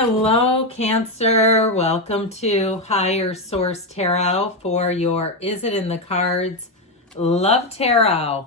Hello, Cancer. Welcome to Higher Source Tarot for your Is It in the Cards Love Tarot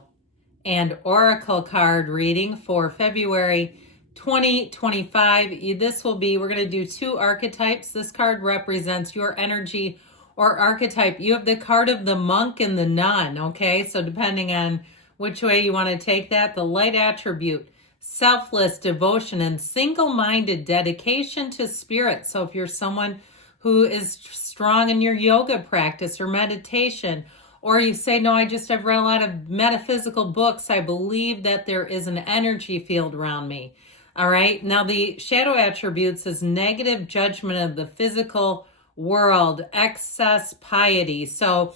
and Oracle card reading for February 2025. We're going to do two archetypes. This card represents your energy or archetype. You have the card of the monk and the nun, okay? So depending on which way you want to take that, the light attribute, selfless devotion and single-minded dedication to spirit. So if you're someone who is strong in your yoga practice or meditation, or you say, no, I've read a lot of metaphysical books, I believe that there is an energy field around me. All right. Now the shadow attributes is negative judgment of the physical world, excess piety. So,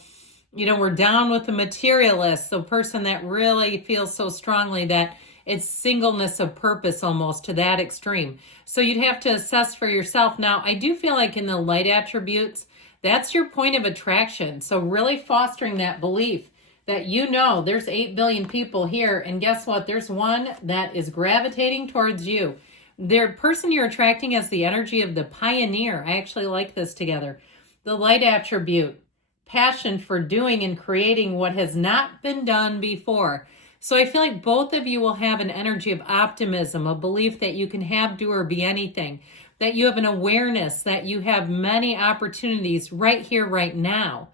we're down with the materialist, the person that really feels so strongly that it's singleness of purpose almost to that extreme. So you'd have to assess for yourself. Now, I do feel like in the light attributes, that's your point of attraction. So really fostering that belief that there's 8 billion people here. And guess what? There's one that is gravitating towards you. The person you're attracting has the energy of the pioneer. I actually like this together. The light attribute, passion for doing and creating what has not been done before. So I feel like both of you will have an energy of optimism, a belief that you can have, do, or be anything, that you have an awareness that you have many opportunities right here, right now.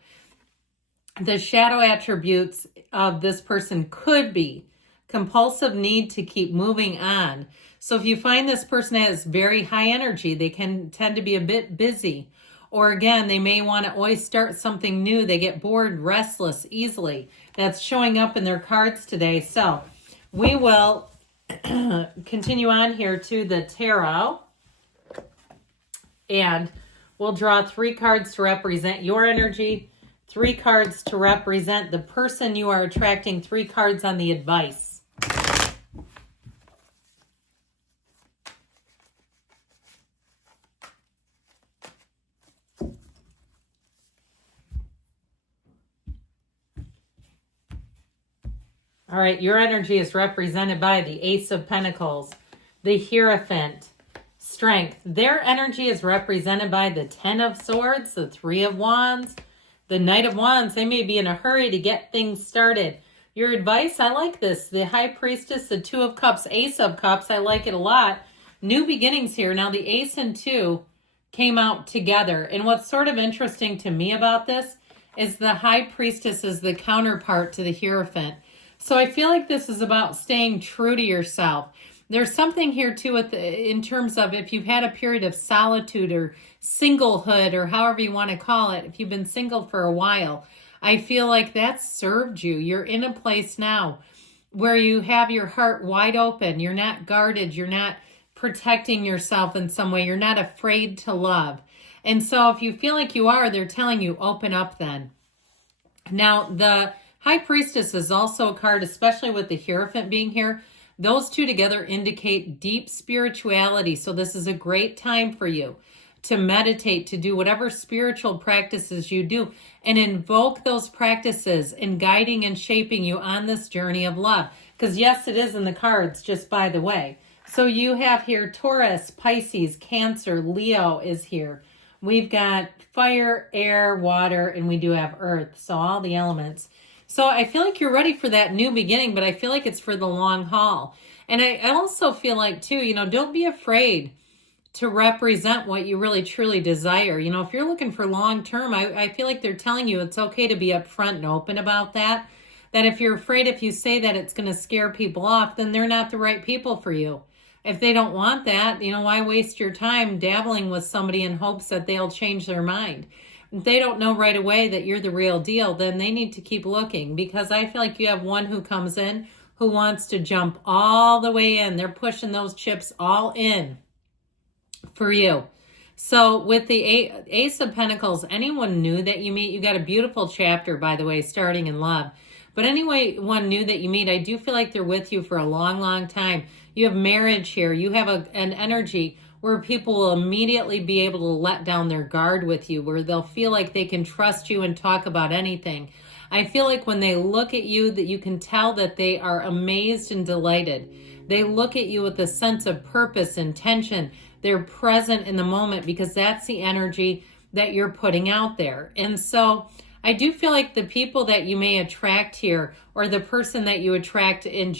The shadow attributes of this person could be compulsive need to keep moving on. So if you find this person has very high energy, they can tend to be a bit busy. Or again, they may want to always start something new. They get bored, restless easily. That's showing up in their cards today. So we will continue on here to the tarot. And we'll draw 3 cards to represent your energy, 3 cards to represent the person you are attracting, 3 cards on the advice. All right, your energy is represented by the Ace of Pentacles, the Hierophant, Strength. Their energy is represented by the 10 of Swords, the 3 of Wands, the Knight of Wands. They may be in a hurry to get things started. Your advice, I like this. The High Priestess, the 2 of Cups, Ace of Cups. I like it a lot. New beginnings here. Now, the Ace and 2 came out together. And what's sort of interesting to me about this is the High Priestess is the counterpart to the Hierophant. So I feel like this is about staying true to yourself. There's something here too in terms of if you've had a period of solitude or singlehood or however you want to call it, if you've been single for a while, I feel like that's served you. You're in a place now where you have your heart wide open. You're not guarded. You're not protecting yourself in some way. You're not afraid to love. And so if you feel like you are, they're telling you open up then. Now the High Priestess is also a card, especially with the Hierophant being here. Those two together indicate deep spirituality. So this is a great time for you to meditate, to do whatever spiritual practices you do, and invoke those practices in guiding and shaping you on this journey of love. Because yes, it is in the cards, just by the way. So you have here Taurus, Pisces, Cancer, Leo is here. We've got fire, air, water, and we do have earth. So all the elements. So I feel like you're ready for that new beginning, but I feel like it's for the long haul. And I also feel like too, don't be afraid to represent what you really truly desire. If you're looking for long term, I feel like they're telling you it's okay to be upfront and open about that. That if you're afraid, if you say that it's going to scare people off, then they're not the right people for you. If they don't want that, why waste your time dabbling with somebody in hopes that they'll change their mind? If they don't know right away that you're the real deal, then they need to keep looking, because I feel like you have one who comes in who wants to jump all the way in. They're pushing those chips all in for you. So with the Ace of Pentacles, anyone new that you meet, you got a beautiful chapter, by the way, starting in love. But anyone new that you meet, I do feel like they're with you for a long, long time. You have marriage here. You have an energy where people will immediately be able to let down their guard with you, where they'll feel like they can trust you and talk about anything. I feel like when they look at you, that you can tell that they are amazed and delighted. They look at you with a sense of purpose, intention. They're present in the moment because that's the energy that you're putting out there. And so I do feel like the people that you may attract here, or the person that you attract in,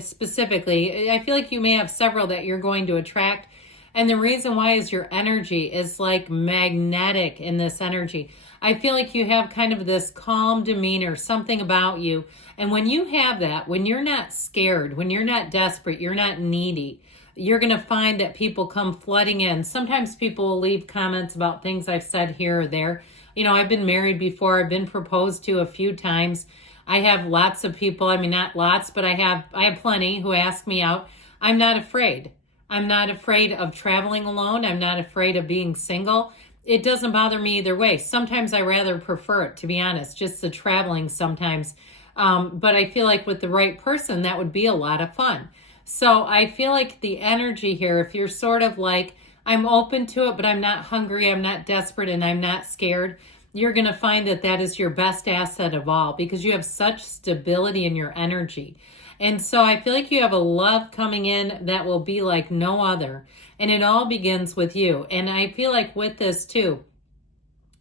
specifically, I feel like you may have several that you're going to attract. And the reason why is your energy is like magnetic in this energy. I feel like you have kind of this calm demeanor, something about you. And when you have that, when you're not scared, when you're not desperate, you're not needy, you're going to find that people come flooding in. Sometimes people will leave comments about things I've said here or there. I've been married before. I've been proposed to a few times. I have lots of people, I mean, not lots, but I have plenty who ask me out. I'm not afraid. I'm not afraid of traveling alone. I'm not afraid of being single. It doesn't bother me either way. Sometimes I rather prefer it, to be honest, just the traveling sometimes. But I feel like with the right person, that would be a lot of fun. So I feel like the energy here, if you're sort of like, I'm open to it, but I'm not hungry, I'm not desperate, and I'm not scared, you're going to find that that is your best asset of all because you have such stability in your energy. And so I feel like you have a love coming in that will be like no other. And it all begins with you. And I feel like with this too,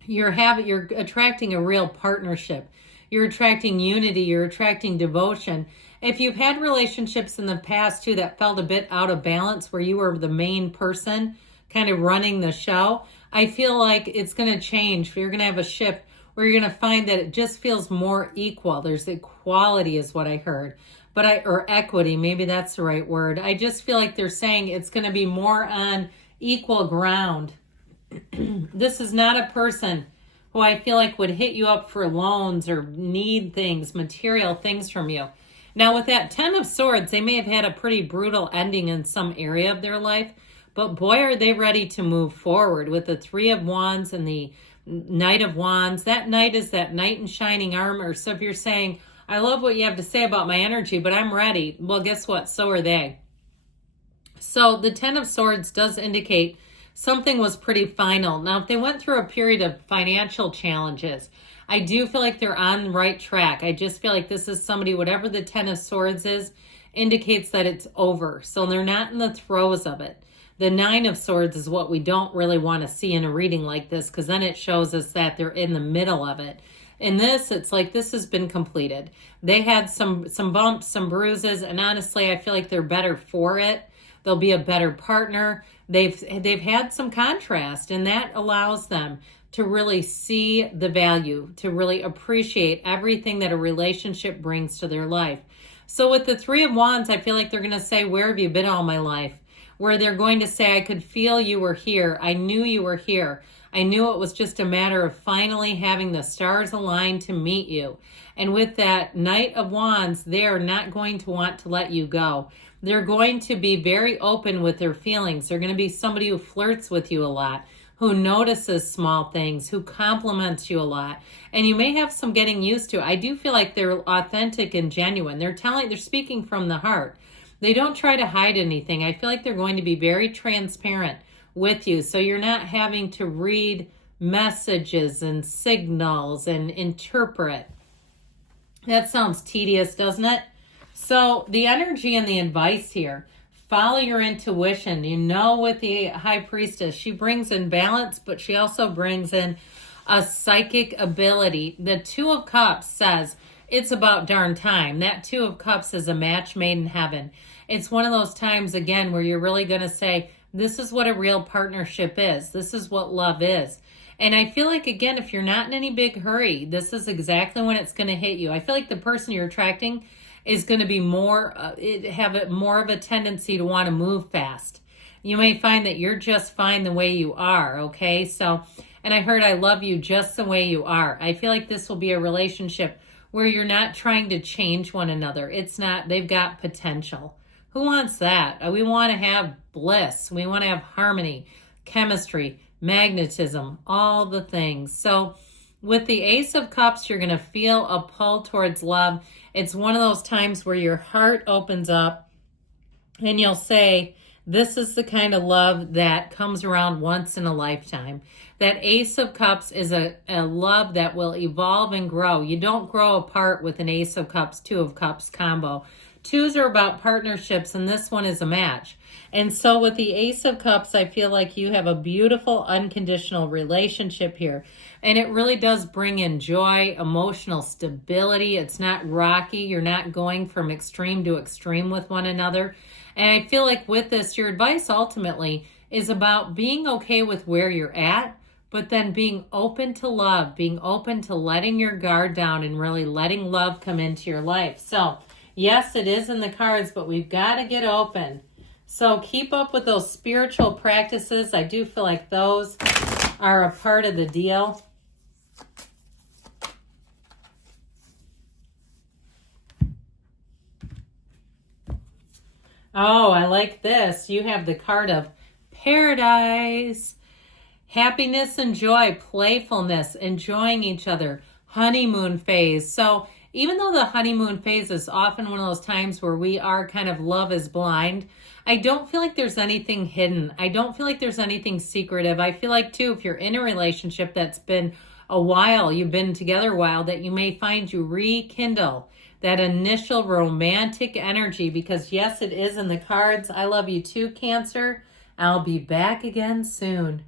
you're attracting a real partnership. You're attracting unity. You're attracting devotion. If you've had relationships in the past too that felt a bit out of balance where you were the main person kind of running the show, I feel like it's going to change. You're going to have a shift where you're going to find that it just feels more equal. There's equality is what I heard. Or equity, maybe that's the right word. I just feel like they're saying it's going to be more on equal ground. This is not a person who I feel like would hit you up for loans or need things, material things from you. Now with that 10 of Swords, they may have had a pretty brutal ending in some area of their life, but boy, are they ready to move forward with the 3 of Wands and the Knight of Wands. That knight is that knight in shining armor. So if you're saying, I love what you have to say about my energy, but I'm ready. Well, guess what? So are they. So the 10 of Swords does indicate something was pretty final. Now, if they went through a period of financial challenges, I do feel like they're on the right track. I just feel like this is somebody, whatever the 10 of Swords is, indicates that it's over. So they're not in the throes of it. The 9 of Swords is what we don't really want to see in a reading like this because then it shows us that they're in the middle of it. In this, it's like this has been completed. They had some bumps, some bruises, and honestly, I feel like they're better for it. They'll be a better partner. They've had some contrast, and that allows them to really see the value, to really appreciate everything that a relationship brings to their life. So with the 3 of Wands, I feel like they're going to say, where have you been all my life? Where they're going to say, I could feel you were here. I knew you were here. I knew it was just a matter of finally having the stars align to meet you. And with that Knight of Wands, they are not going to want to let you go. They're going to be very open with their feelings. They're going to be somebody who flirts with you a lot, who notices small things, who compliments you a lot. And you may have some getting used to. I do feel like they're authentic and genuine. They're speaking from the heart. They don't try to hide anything. I feel like they're going to be very transparent with you. So you're not having to read messages and signals and interpret. That sounds tedious, doesn't it? So the energy and the advice here, follow your intuition. With the High Priestess, she brings in balance, but she also brings in a psychic ability. The 2 of Cups says, it's about darn time. That 2 of Cups is a match made in heaven. It's one of those times, again, where you're really going to say, this is what a real partnership is. This is what love is. And I feel like, again, if you're not in any big hurry, this is exactly when it's going to hit you. I feel like the person you're attracting is going to be more of a tendency to want to move fast. You may find that you're just fine the way you are, okay? So, and I heard I love you just the way you are. I feel like this will be a relationship where you're not trying to change one another. It's not, they've got potential. Who wants that? We want to have bliss. We want to have harmony, chemistry, magnetism, all the things. So with the Ace of Cups, you're going to feel a pull towards love. It's one of those times where your heart opens up and you'll say, this is the kind of love that comes around once in a lifetime. That Ace of Cups is a love that will evolve and grow. You don't grow apart with an Ace of Cups, 2 of Cups combo Twos are about partnerships, and this one is a match. And so with the Ace of Cups, I feel like you have a beautiful unconditional relationship here. And it really does bring in joy, emotional stability. It's not rocky. You're not going from extreme to extreme with one another. And I feel like with this, your advice ultimately is about being okay with where you're at, but then being open to love, being open to letting your guard down and really letting love come into your life. So yes, it is in the cards, but we've got to get open. So keep up with those spiritual practices. I do feel like those are a part of the deal. Oh, I like this. You have the card of paradise. Happiness and joy, playfulness, enjoying each other, honeymoon phase. So even though the honeymoon phase is often one of those times where we are kind of love is blind, I don't feel like there's anything hidden. I don't feel like there's anything secretive. I feel like, too, if you're in a relationship that's been a while, you've been together a while, that you may find you rekindle that initial romantic energy, because yes, it is in the cards. I love you too, Cancer. I'll be back again soon.